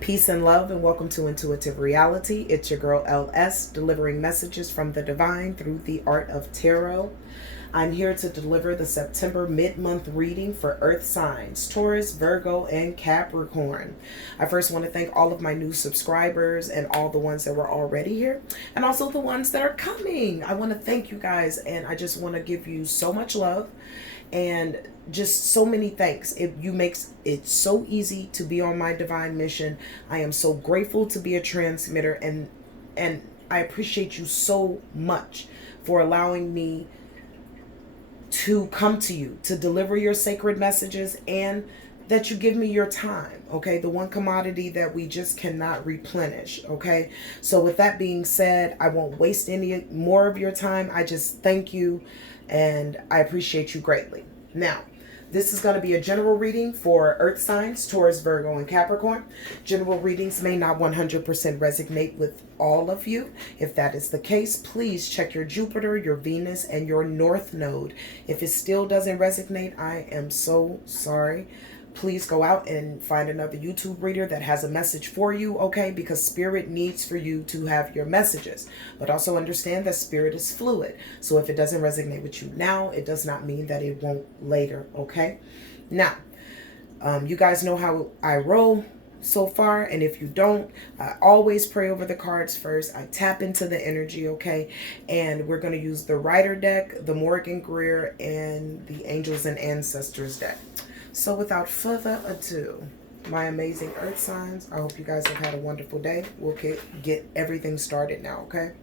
Peace and love, and welcome to Intuitive Reality. It's your girl LS, delivering messages from the divine through the art of tarot. I'm here to deliver the September mid-month reading for Earth signs, Taurus, Virgo, and Capricorn. I first want to thank all of my new subscribers and all the ones that were already here, and also the ones that are coming. I want to thank you guys, and I just want to give you so much love and just so many thanks. You makes it so easy to be on my divine mission. I am so grateful to be a transmitter, and I appreciate you so much for allowing me to come to you, to deliver your sacred messages, and that you give me your time, okay? The one commodity that we just cannot replenish, okay? So with that being said, I won't waste any more of your time. I just thank you, and I appreciate you greatly. Now, this is going to be a general reading for Earth signs, Taurus, Virgo, and Capricorn. General readings may not 100% resonate with all of you. If that is the case, please check your Jupiter, your Venus, and your North Node. If it still doesn't resonate, I am so sorry. Please go out and find another YouTube reader that has a message for you, okay? Because Spirit needs for you to have your messages. But also understand that Spirit is fluid. So if it doesn't resonate with you now, it does not mean that it won't later, okay? Now, you guys know how I roll so far, and if you don't, I always pray over the cards first. I tap into the energy, okay? And we're going to use the Rider deck, the Morgan Greer, and the Angels and Ancestors deck. So without further ado, my amazing Earth signs, I hope you guys have had a wonderful day. We'll get everything started now, okay?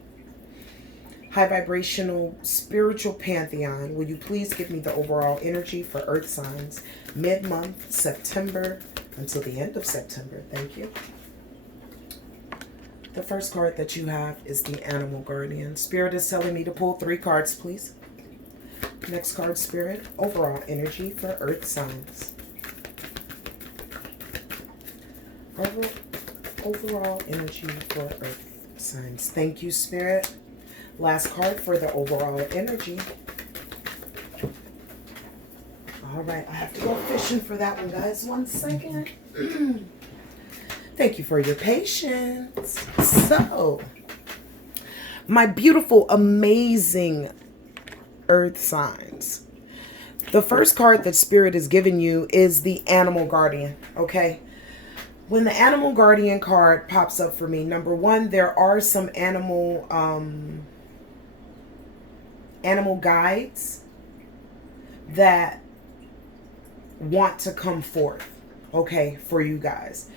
High vibrational spiritual pantheon, will you please give me the overall energy for Earth signs mid-month, September, until the end of September? Thank you. The first card that you have is the Animal Guardian. Spirit is telling me to pull 3 cards, please. Next card, Spirit, overall energy for Earth signs. Overall energy for Earth signs. Thank you, Spirit. Last card for the overall energy. All right, I have to go fishing for that one, guys. 1 second. Thank you for your patience. So, my beautiful, amazing Earth signs. The first card that Spirit is giving you is the Animal Guardian, okay? When the Animal Guardian card pops up for me, number one, there are some animal guides that want to come forth, okay, for you guys.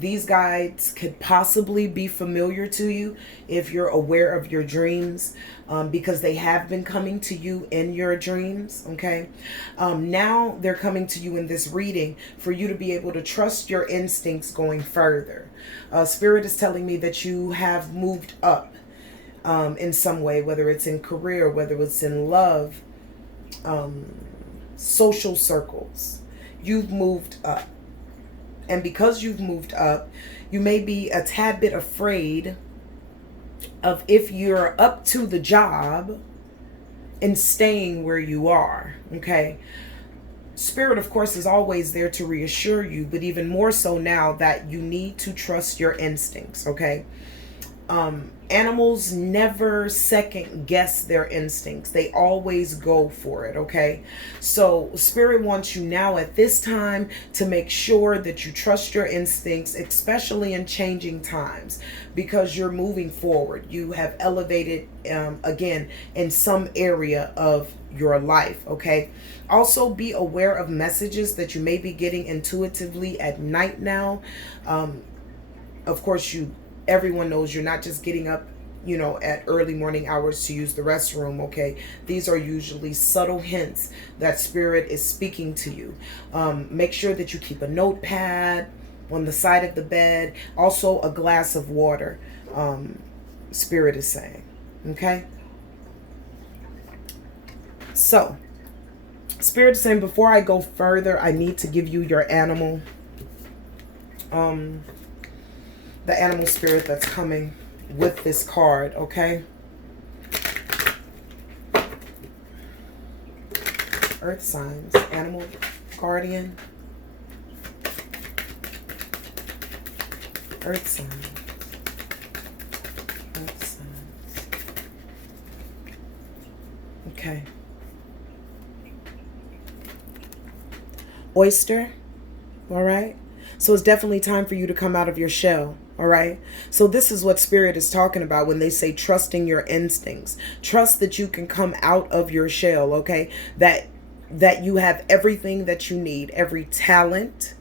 These guides could possibly be familiar to you if you're aware of your dreams, because they have been coming to you in your dreams, okay? Now they're coming to you in this reading for you to be able to trust your instincts going further. Spirit is telling me that you have moved up in some way, whether it's in career, whether it's in love, social circles. You've moved up. And because you've moved up, you may be a tad bit afraid of if you're up to the job and staying where you are, okay? Spirit, of course, is always there to reassure you, but even more so now that you need to trust your instincts, okay? Animals never second guess their instincts. They always go for it, okay? So Spirit wants you now at this time to make sure that you trust your instincts, especially in changing times, because you're moving forward. You have elevated, again, in some area of your life, okay? Also be aware of messages that you may be getting intuitively at night now. Of course, everyone knows you're not just getting up, you know, at early morning hours to use the restroom, okay? These are usually subtle hints that Spirit is speaking to you. Make sure that you keep a notepad on the side of the bed. Also a glass of water, Spirit is saying, okay? So, Spirit is saying, before I go further, I need to give you your animal, the animal spirit that's coming with this card, okay? Earth signs, Animal Guardian. Earth sign. Earth signs. Okay. Oyster. All right. So it's definitely time for you to come out of your shell. All right. So this is what Spirit is talking about when they say trusting your instincts. Trust that you can come out of your shell. Okay. That you have everything that you need, every talent.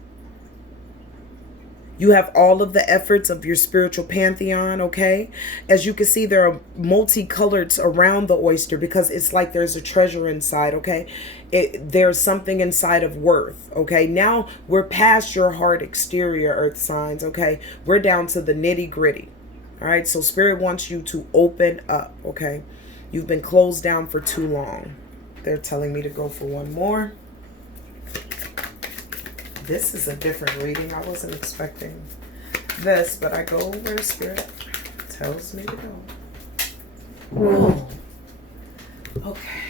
You have all of the efforts of your spiritual pantheon, okay? As you can see, there are multicolors around the oyster because it's like there's a treasure inside, okay? There's something inside of worth, okay? Now we're past your hard exterior, earth signs, okay? We're down to the nitty gritty, all right? So Spirit wants you to open up, okay? You've been closed down for too long. They're telling me to go for one more. This is a different reading. I wasn't expecting this, but I go where Spirit tells me to go. Whoa. Okay.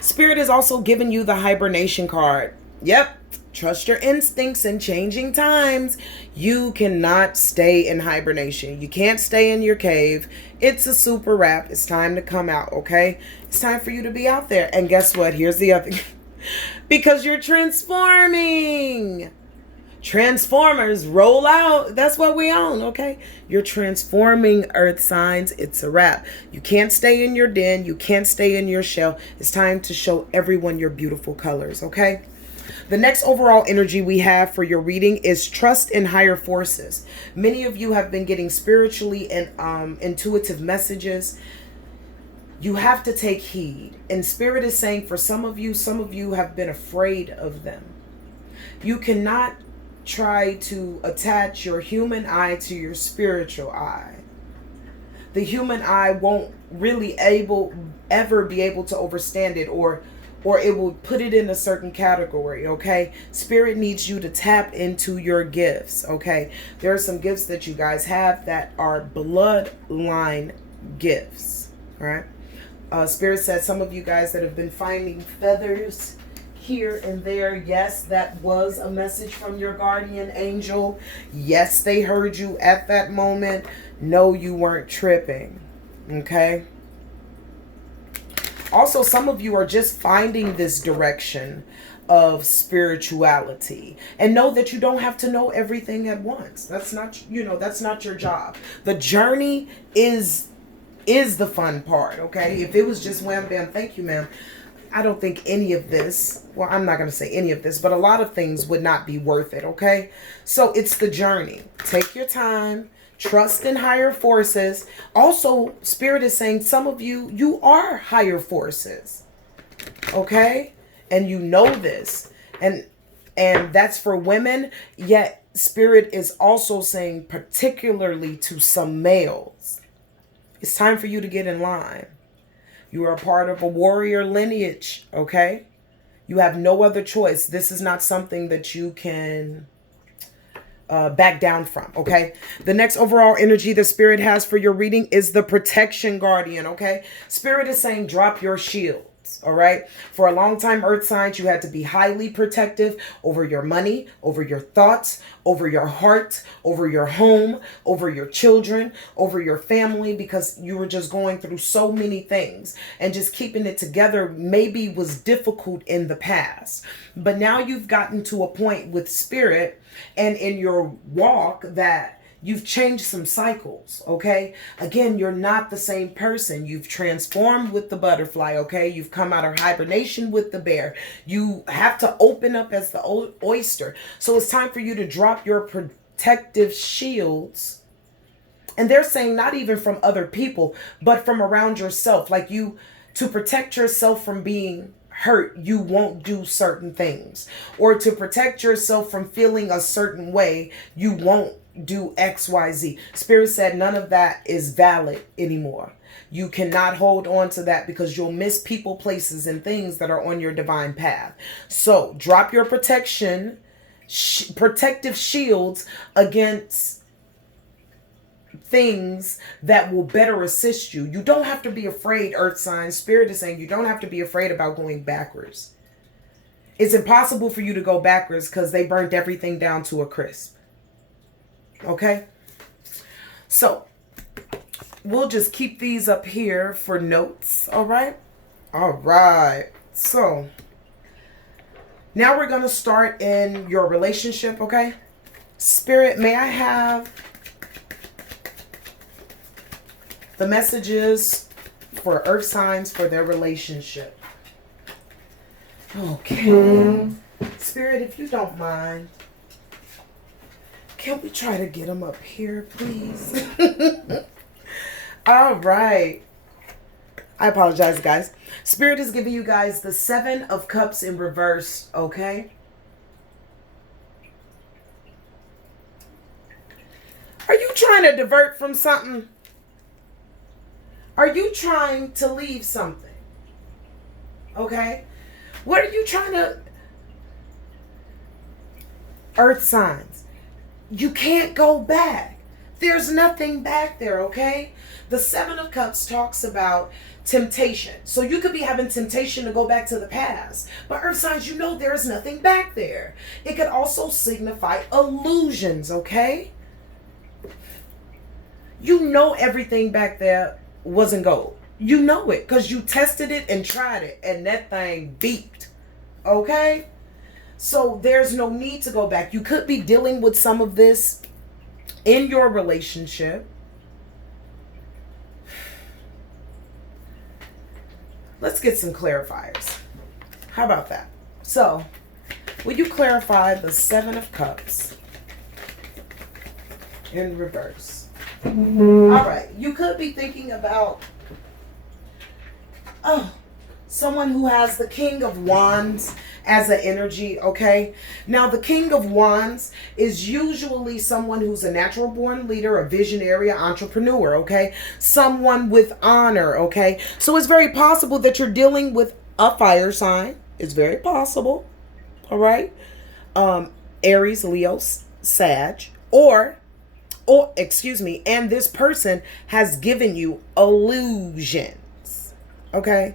Spirit is also giving you the hibernation card. Yep. Trust your instincts in changing times. You cannot stay in hibernation. You can't stay in your cave. It's a super wrap. It's time to come out, okay? It's time for you to be out there. And guess what? Here's the other. Because you're transforming. Transformers roll out. That's what we own, okay? You're transforming, earth signs. It's a wrap. You can't stay in your den. You can't stay in your shell. It's time to show everyone your beautiful colors, okay? The next overall energy we have for your reading is trust in higher forces. Many of you have been getting spiritually and intuitive messages. You have to take heed. And Spirit is saying for some of you have been afraid of them. You cannot try to attach your human eye to your spiritual eye. The human eye won't really ever be able to understand it, or it will put it in a certain category, okay? Spirit needs you to tap into your gifts, okay? There are some gifts that you guys have that are bloodline gifts, all right? Spirit said some of you guys that have been finding feathers here and there, yes, that was a message from your guardian angel. Yes, they heard you at that moment. No, you weren't tripping, okay? Also, some of you are just finding this direction of spirituality, and know that you don't have to know everything at once. That's not, that's not your job. The journey is the fun part, okay? If it was just wham bam, thank you, ma'am, I don't think any of this, well, I'm not going to say any of this, but a lot of things would not be worth it, okay? So it's the journey. Take your time. Trust in higher forces. Also, Spirit is saying some of you are higher forces. Okay? And you know this. And that's for women. Yet Spirit is also saying particularly to some males. It's time for you to get in line. You are a part of a warrior lineage. Okay? You have no other choice. This is not something that you can back down from, okay? The next overall energy the Spirit has for your reading is the protection guardian, okay? Spirit is saying drop your shields, all right? For a long time, earth signs, you had to be highly protective over your money, over your thoughts, over your heart, over your home, over your children, over your family, because you were just going through so many things, and just keeping it together maybe was difficult in the past. But now you've gotten to a point with Spirit and in your walk that you've changed some cycles, okay? Again, you're not the same person. You've transformed with the butterfly, okay? You've come out of hibernation with the bear. You have to open up as the oyster. So it's time for you to drop your protective shields. And they're saying not even from other people, but from around yourself. Like to protect yourself from being hurt, you won't do certain things. Or to protect yourself from feeling a certain way, you won't do XYZ. Spirit said none of that is valid anymore. You cannot hold on to that because you'll miss people, places, and things that are on your divine path. So drop your protective shields against things that will better assist you. You don't have to be afraid, earth signs. Spirit is saying you don't have to be afraid about going backwards. It's impossible for you to go backwards because they burnt everything down to a crisp. Okay? So, we'll just keep these up here for notes. All right? All right. So, now we're going to start in your relationship. Okay? Spirit, may I have the messages for earth signs for their relationship? Okay. Spirit, if you don't mind, can we try to get them up here, please? All right. I apologize, guys. Spirit is giving you guys the 7 of Cups in reverse, okay? Are you trying to divert from something? Are you trying to leave something? Okay? What are you trying to... Earth signs. You can't go back. There's nothing back there, okay? The 7 of Cups talks about temptation. So you could be having temptation to go back to the past. But earth signs, you know there's nothing back there. It could also signify illusions, okay? You know everything back there wasn't gold. You know it because you tested it and tried it and that thing beeped. Okay? So there's no need to go back. You could be dealing with some of this in your relationship. Let's get some clarifiers. How about that? So, will you clarify the 7 of Cups in reverse? All right. You could be thinking about someone who has the King of Wands as an energy, okay? Now, the King of Wands is usually someone who's a natural born leader, a visionary, an entrepreneur, okay? Someone with honor, okay? So it's very possible that you're dealing with a fire sign. It's very possible, all right? Aries, Leo, Sag, or excuse me, and this person has given you illusions, okay?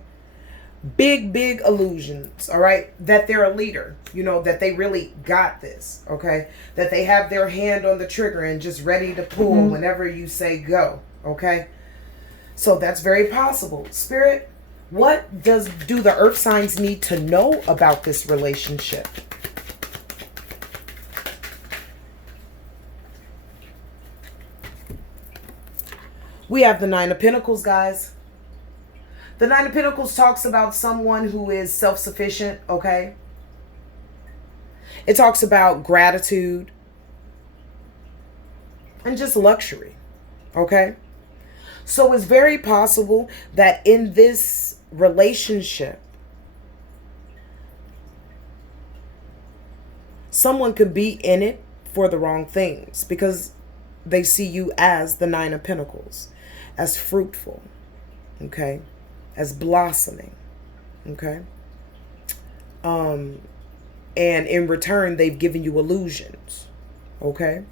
Big illusions, all right? That they're a leader, you know, that they really got this, okay? That they have their hand on the trigger and just ready to pull whenever you say go, okay? So that's very possible. Spirit, what do the earth signs need to know about this relationship? We have the 9 of Pentacles, guys. The 9 of Pentacles talks about someone who is self-sufficient, okay? It talks about gratitude and just luxury, okay? So it's very possible that in this relationship, someone could be in it for the wrong things because they see you as the 9 of Pentacles, as fruitful, okay? As blossoming, okay? And in return, they've given you illusions, okay?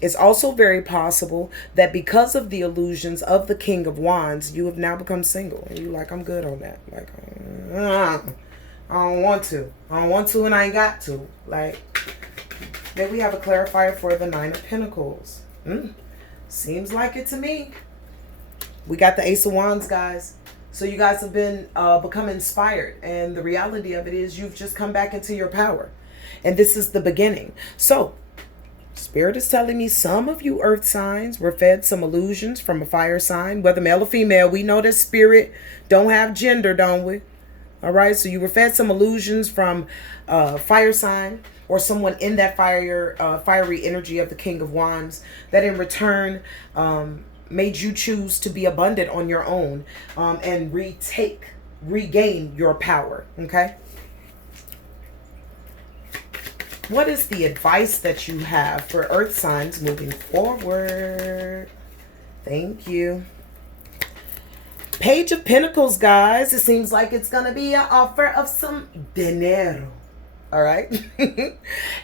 It's also very possible that because of the illusions of the King of Wands, you have now become single. And you're like, I'm good on that. Like, I don't want to. I don't want to and I ain't got to. Like, then we have a clarifier for the 9 of Pentacles. Seems like it to me. We got the Ace of Wands, guys. So you guys have been become inspired. And the reality of it is you've just come back into your power. And this is the beginning. So, Spirit is telling me some of you earth signs were fed some illusions from a fire sign, whether male or female. We know that spirit don't have gender, don't we? All right. So you were fed some illusions from fire sign or someone in that fiery energy of the King of Wands that in return made you choose to be abundant on your own and regain your power. Okay. What is the advice that you have for earth signs moving forward? Thank you. Page of Pentacles, guys. It seems like it's going to be an offer of some dinero. All right.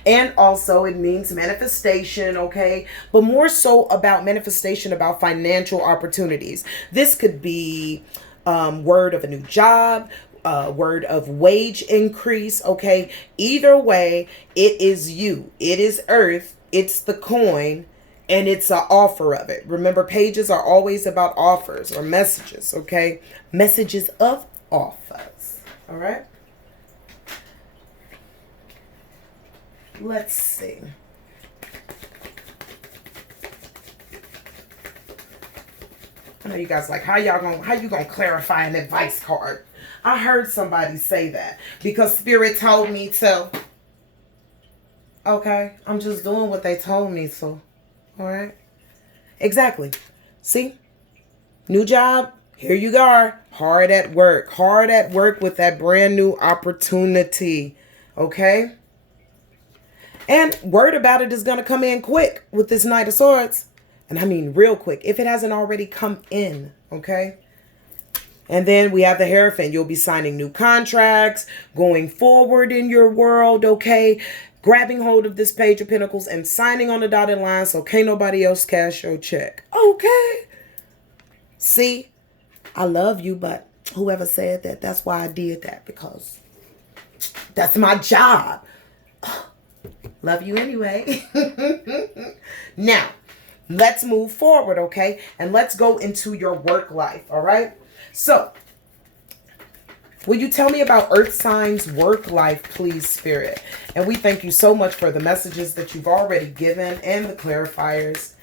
And also it means manifestation. Okay. But more so about manifestation, about financial opportunities. This could be word of a new job, word of wage increase. Okay, either way, it is you, it is earth, it's the coin, and it's an offer of it. Remember, pages are always about offers or messages. Okay, messages of offers. All right, let's see. I know you guys like, how you gonna clarify an advice card? I heard somebody say that because Spirit told me to. Okay, I'm just doing what they told me to. All right, exactly. See, new job. Here you are, hard at work with that brand new opportunity. Okay, and word about it is gonna come in quick with this Knight of Swords. And I mean real quick, if it hasn't already come in, okay? And then we have the Hierophant. You'll be signing new contracts, going forward in your world, okay? Grabbing hold of this Page of Pentacles and signing on the dotted line so can't nobody else cash your check, okay? See, I love you, but whoever said that, that's why I did that, because that's my job. Love you anyway. Now, let's move forward, okay? And let's go into your work life, all right? So, will you tell me about Earth signs work life, please, Spirit? And we thank you so much for the messages that you've already given and the clarifiers.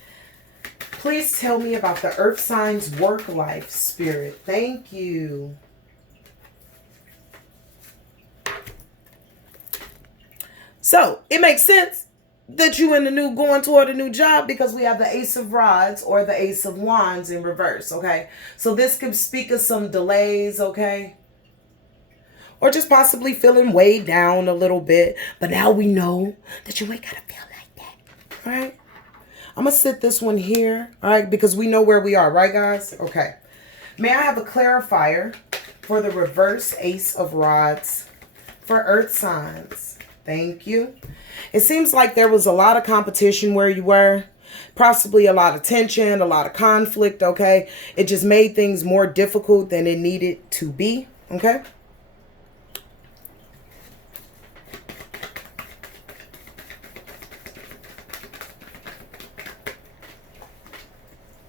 Please tell me about the Earth signs work life, Spirit. Thank you. So, it makes sense that you going toward a new job because we have the Ace of Rods or the Ace of Wands in reverse, okay? So this could speak of some delays, okay? Or just possibly feeling weighed down a little bit. But now we know that you ain't gotta feel like that, all right? I'm gonna sit this one here, all right? Because we know where we are, right, guys? Okay. May I have a clarifier for the reverse Ace of Rods for Earth signs? Thank you. It seems like there was a lot of competition where you were. Possibly a lot of tension, a lot of conflict, okay? It just made things more difficult than it needed to be, okay?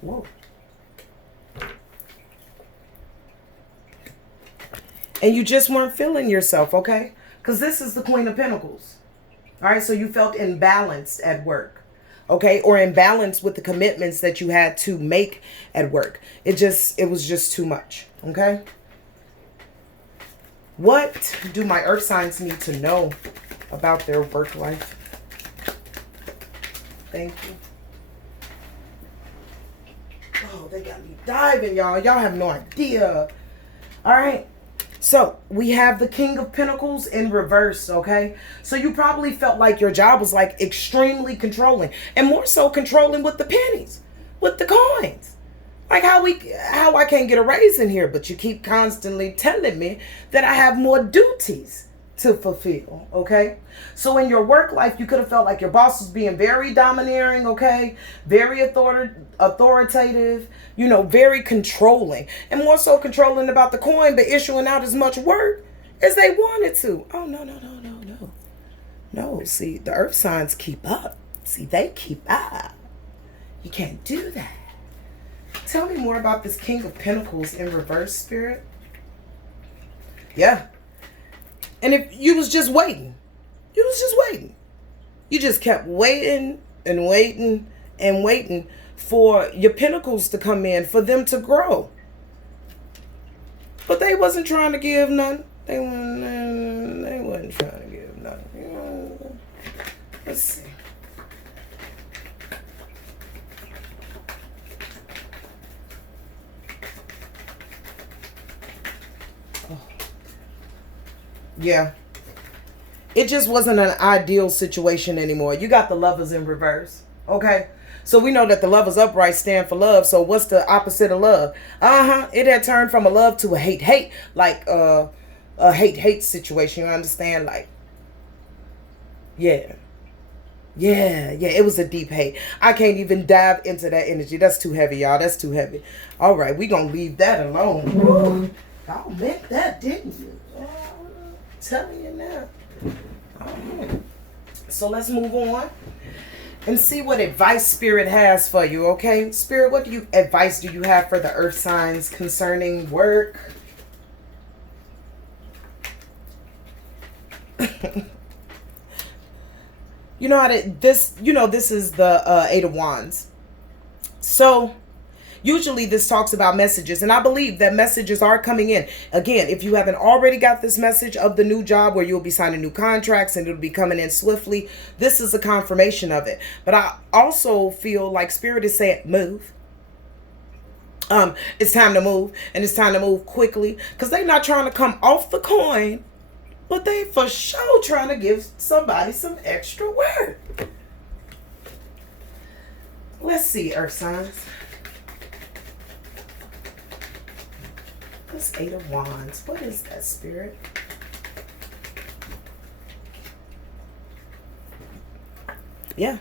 Whoa. And you just weren't feeling yourself, okay? Because this is the Queen of Pentacles. All right, so you felt imbalanced at work, okay? Or imbalanced with the commitments that you had to make at work. It was just too much, okay? What do my Earth signs need to know about their work life? Thank you. Oh, they got me diving, y'all. Y'all have no idea. All right. So we have the King of Pentacles in reverse, okay? So you probably felt like your job was like extremely controlling, and more so controlling with the pennies, with the coins. Like how I can't get a raise in here, but you keep constantly telling me that I have more duties to fulfill, okay? So in your work life, you could have felt like your boss was being very domineering, okay? Very authoritative, you know, very controlling. And more so controlling about the coin, but issuing out as much work as they wanted to. Oh, no. No, see, the Earth signs keep up. See, they keep up. You can't do that. Tell me more about this King of Pentacles in reverse, Spirit. Yeah. And if you was just waiting, you just kept waiting and waiting and waiting for your pentacles to come in, for them to grow. But they wasn't trying to give none. They wasn't trying to give none. You know, let's see. Yeah. It just wasn't an ideal situation anymore. You got the Lovers in reverse. Okay. So we know that the Lovers upright stand for love. So what's the opposite of love? It had turned from a love to a hate. Like a hate situation. You understand? Like, yeah. It was a deep hate. I can't even dive into that energy. That's too heavy, y'all. That's too heavy. All right. We're going to leave that alone. Woo. Y'all meant that, didn't you? I'm telling you now. So let's move on and see what advice Spirit has for you, okay? Spirit, what advice do you have for the earth signs concerning work? You know how this is the Eight of Wands. So usually this talks about messages, and I believe that messages are coming in. Again, if you haven't already got this message of the new job where you'll be signing new contracts and it'll be coming in swiftly, this is a confirmation of it. But I also feel like Spirit is saying, move. It's time to move, and it's time to move quickly, because they're not trying to come off the coin, but they for sure trying to give somebody some extra work. Let's see, earth signs. This Eight of Wands. What is that, Spirit? Yeah.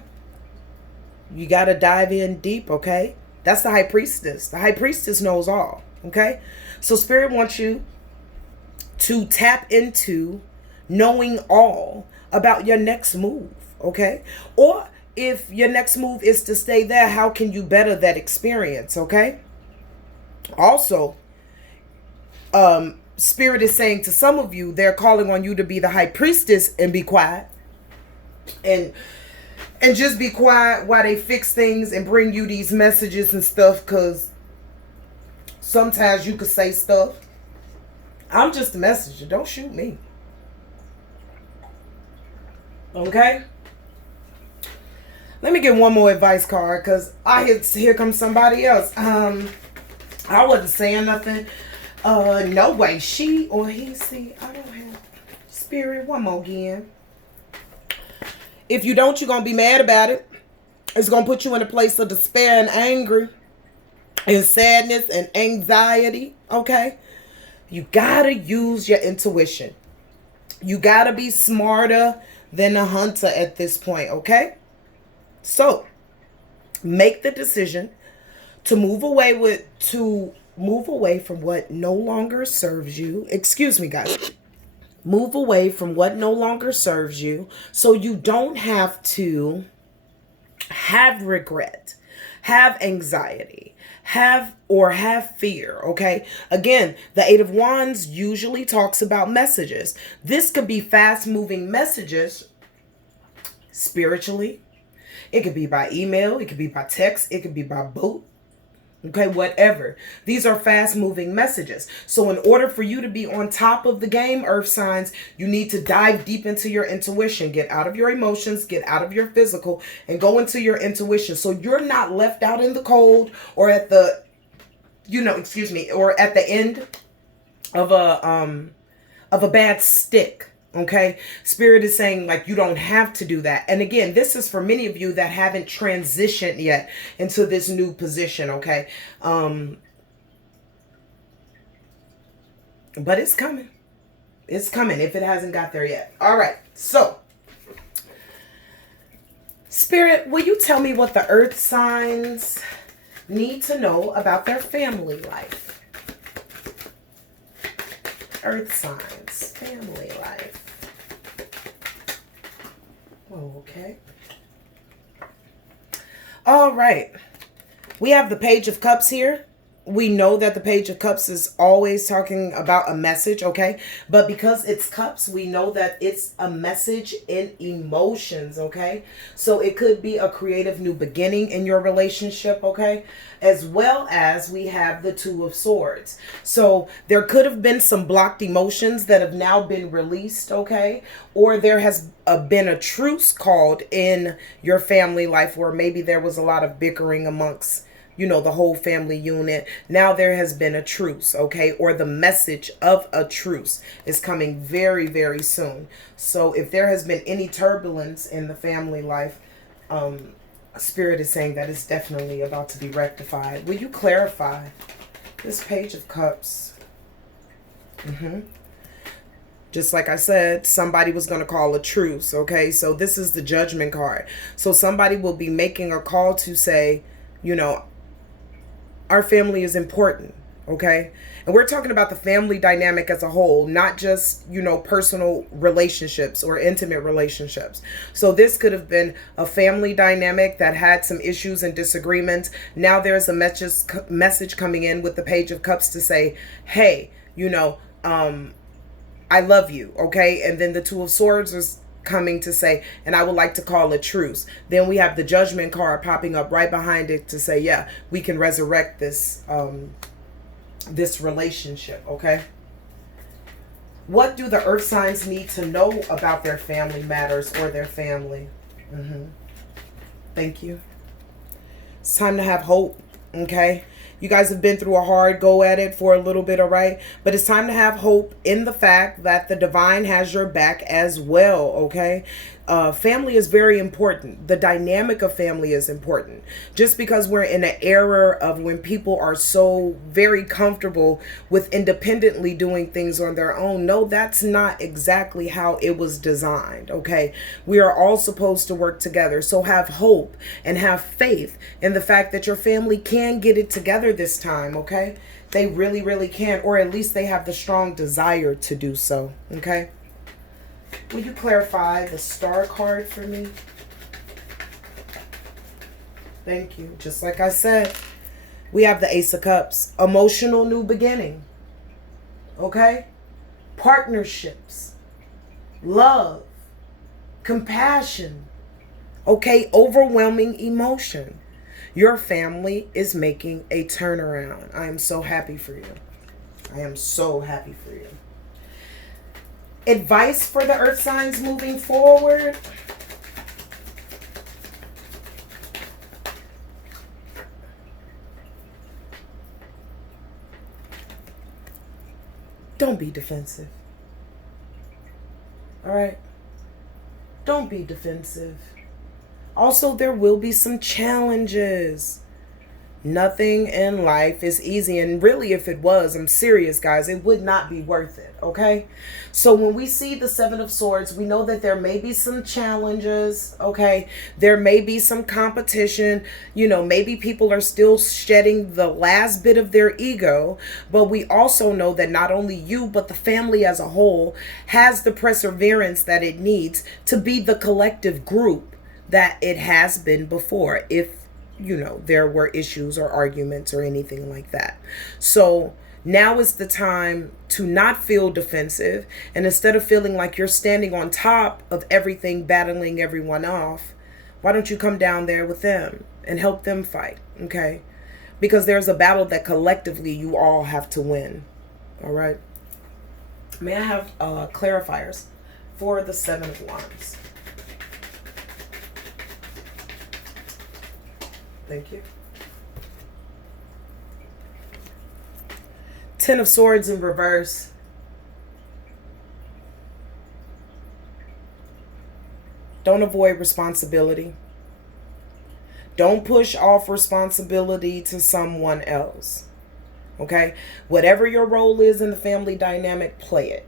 You got to dive in deep, okay? That's the High Priestess. The High Priestess knows all, okay? So Spirit wants you to tap into knowing all about your next move, okay? Or if your next move is to stay there, how can you better that experience, okay? Also, Spirit is saying to some of you, they're calling on you to be the High Priestess and be quiet. And just be quiet while they fix things and bring you these messages and stuff, because sometimes you could say stuff. I'm just a messenger. Don't shoot me. Okay? Let me get one more advice card, because here comes somebody else. I wasn't saying nothing. No way. She or he, see, I don't have Spirit. One more again. If you don't, you're going to be mad about it. It's going to put you in a place of despair and anger and sadness and anxiety. Okay? You got to use your intuition. You got to be smarter than a hunter at this point. Okay? So, make the decision to move away from what no longer serves you. Excuse me, guys. Move away from what no longer serves you, so you don't have to have regret, have anxiety, have fear, okay? Again, the Eight of Wands usually talks about messages. This could be fast-moving messages spiritually. It could be by email. It could be by text. It could be by boat. Okay, whatever. These are fast-moving messages. So in order for you to be on top of the game, earth signs, you need to dive deep into your intuition. Get out of your emotions, get out of your physical, and go into your intuition. So you're not left out in the cold or at the, or at the end of a bad stick. Okay, Spirit is saying, like, you don't have to do that. And again, this is for many of you that haven't transitioned yet into this new position. Okay, but it's coming. It's coming if it hasn't got there yet. All right, so Spirit, will you tell me what the earth signs need to know about their family life? Earth signs, family life. Okay. All right. We have the Page of Cups here. We know that the Page of Cups is always talking about a message, okay? But because it's cups, we know that it's a message in emotions, okay? So it could be a creative new beginning in your relationship, okay? As well as we have the Two of Swords. So there could have been some blocked emotions that have now been released, okay? Or there has been a truce called in your family life where maybe there was a lot of bickering amongst the whole family unit. Now there has been a truce, okay? Or the message of a truce is coming very, very soon. So if there has been any turbulence in the family life, Spirit is saying that it's definitely about to be rectified. Will you clarify this Page of Cups? Just like I said, somebody was going to call a truce, okay? So this is the Judgment card. So somebody will be making a call to say, our family is important, Okay. And we're talking about the family dynamic as a whole, not just, personal relationships or intimate relationships. So this could have been a family dynamic that had some issues and disagreements. Now there's a message coming in with the Page of Cups to say, hey, I love you. Okay. And then the Two of Swords is coming to say, and I would like to call a truce. Then we have the Judgment card popping up right behind it to say, yeah, we can resurrect this relationship. Okay. What do the earth signs need to know about their family matters or their family? Thank you. It's time to have hope. Okay. You guys have been through a hard go at it for a little bit, all right? But it's time to have hope in the fact that the divine has your back as well, okay? Family is very important. The dynamic of family is important. Just because we're in an era of when people are so very comfortable with independently doing things on their own, no, that's not exactly how it was designed, okay? We are all supposed to work together. So have hope and have faith in the fact that your family can get it together this time, okay? They really, really can, or at least they have the strong desire to do so, okay? Will you clarify the Star card for me? Thank you. Just like I said, we have the Ace of Cups. Emotional new beginning. Okay? Partnerships. Love. Compassion. Okay? Overwhelming emotion. Your family is making a turnaround. I am so happy for you. I am so happy for you. Advice for the earth signs moving forward. Don't be defensive. All right? Don't be defensive. Also, there will be some challenges. Nothing in life is easy. And really, if it was, I'm serious, guys, it would not be worth it. Okay. So when we see the Seven of Swords, we know that there may be some challenges. Okay. There may be some competition. Maybe people are still shedding the last bit of their ego. But we also know that not only you, but the family as a whole has the perseverance that it needs to be the collective group that it has been before. If there were issues or arguments or anything like that. So now is the time to not feel defensive. And instead of feeling like you're standing on top of everything, battling everyone off, why don't you come down there with them and help them fight? Okay. Because there's a battle that collectively you all have to win. All right. May I have clarifiers for the Seven of Wands? Thank you. Ten of Swords in reverse. Don't avoid responsibility. Don't push off responsibility to someone else. Okay? Whatever your role is in the family dynamic, play it.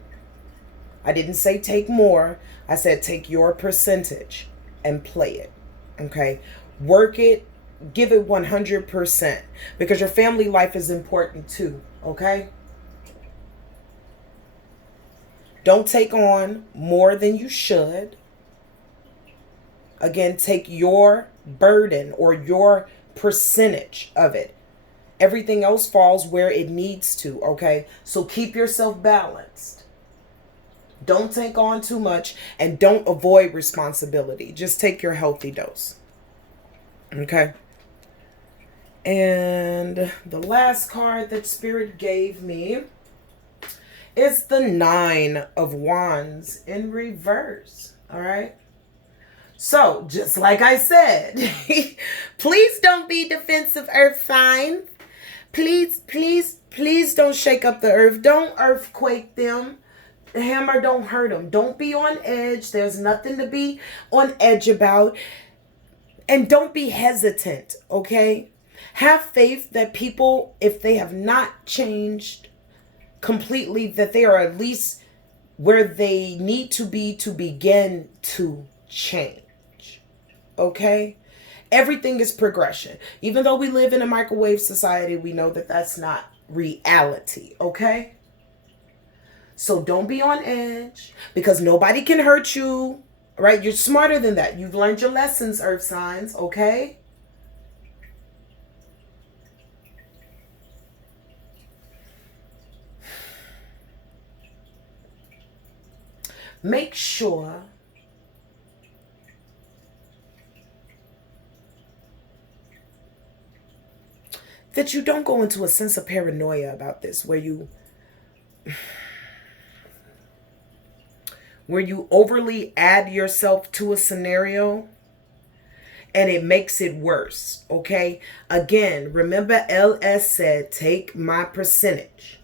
I didn't say take more. I said take your percentage and play it. Okay? Work it. Give it 100% because your family life is important too. Okay? Don't take on more than you should. Again, take your burden or your percentage of it. Everything else falls where it needs to. Okay? So keep yourself balanced. Don't take on too much and don't avoid responsibility. Just take your healthy dose. Okay? And the last card that Spirit gave me is the Nine of Wands in reverse. All right. So just like I said, please don't be defensive, earth signs. Please, please, please don't shake up the earth. Don't earthquake them. The hammer don't hurt them. Don't be on edge. There's nothing to be on edge about. And don't be hesitant. Okay. Have faith that people, if they have not changed completely, that they are at least where they need to be to begin to change. Okay? Everything is progression. Even though we live in a microwave society, we know that that's not reality, okay? So don't be on edge, because nobody can hurt you, right? You're smarter than that. You've learned your lessons, earth signs, okay? Make sure that you don't go into a sense of paranoia about this, where you overly add yourself to a scenario and it makes it worse, okay? Again, remember LS said, take my percentage.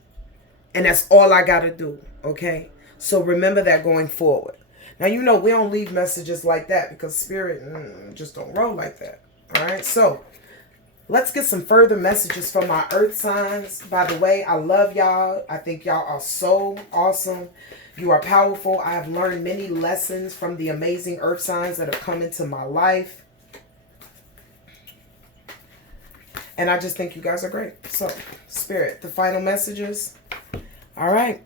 And that's all I got to do, okay? So remember that going forward. Now, you know, we don't leave messages like that because spirit just don't roll like that, all right? So let's get some further messages from my earth signs. By the way, I love y'all. I think y'all are so awesome. You are powerful. I have learned many lessons from the amazing earth signs that have come into my life. And I just think you guys are great. So, Spirit, the final messages. All right.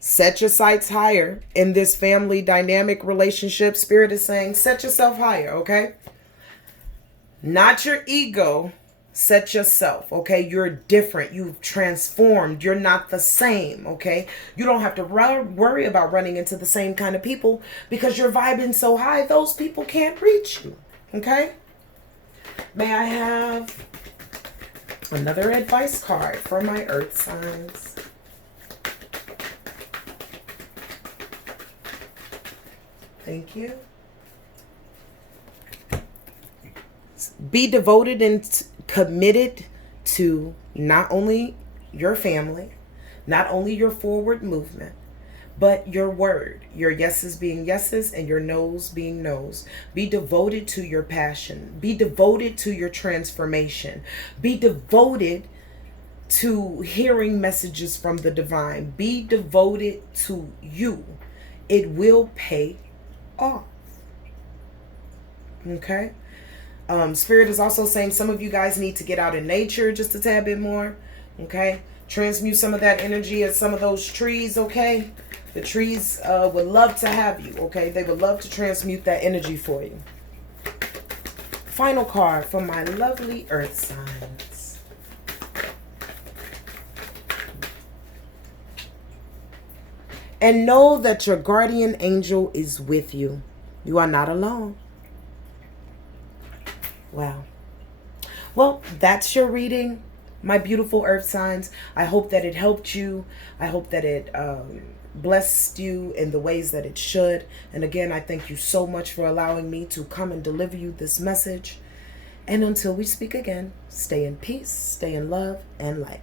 Set your sights higher in this family dynamic relationship. Spirit is saying, set yourself higher, okay? Not your ego. Set yourself, okay? You're different. You've transformed. You're not the same, okay? You don't have to worry about running into the same kind of people because you're vibing so high, those people can't reach you, okay? May I have another advice card for my earth signs? Thank you. Be devoted and committed to not only your family, not only your forward movement, but your word, your yeses being yeses and your noes being noes. Be devoted to your passion. Be devoted to your transformation. Be devoted to hearing messages from the divine. Be devoted to you. It will pay off. Okay? Spirit is also saying some of you guys need to get out in nature just a tad bit more. Okay? Transmute some of that energy at some of those trees. Okay? The trees would love to have you. Okay? They would love to transmute that energy for you. Final card for my lovely earth signs. And know that your guardian angel is with you. You are not alone. Wow. Well, that's your reading, my beautiful earth signs. I hope that it helped you. I hope that it blessed you in the ways that it should. And again, I thank you so much for allowing me to come and deliver you this message. And until we speak again, stay in peace, stay in love and light.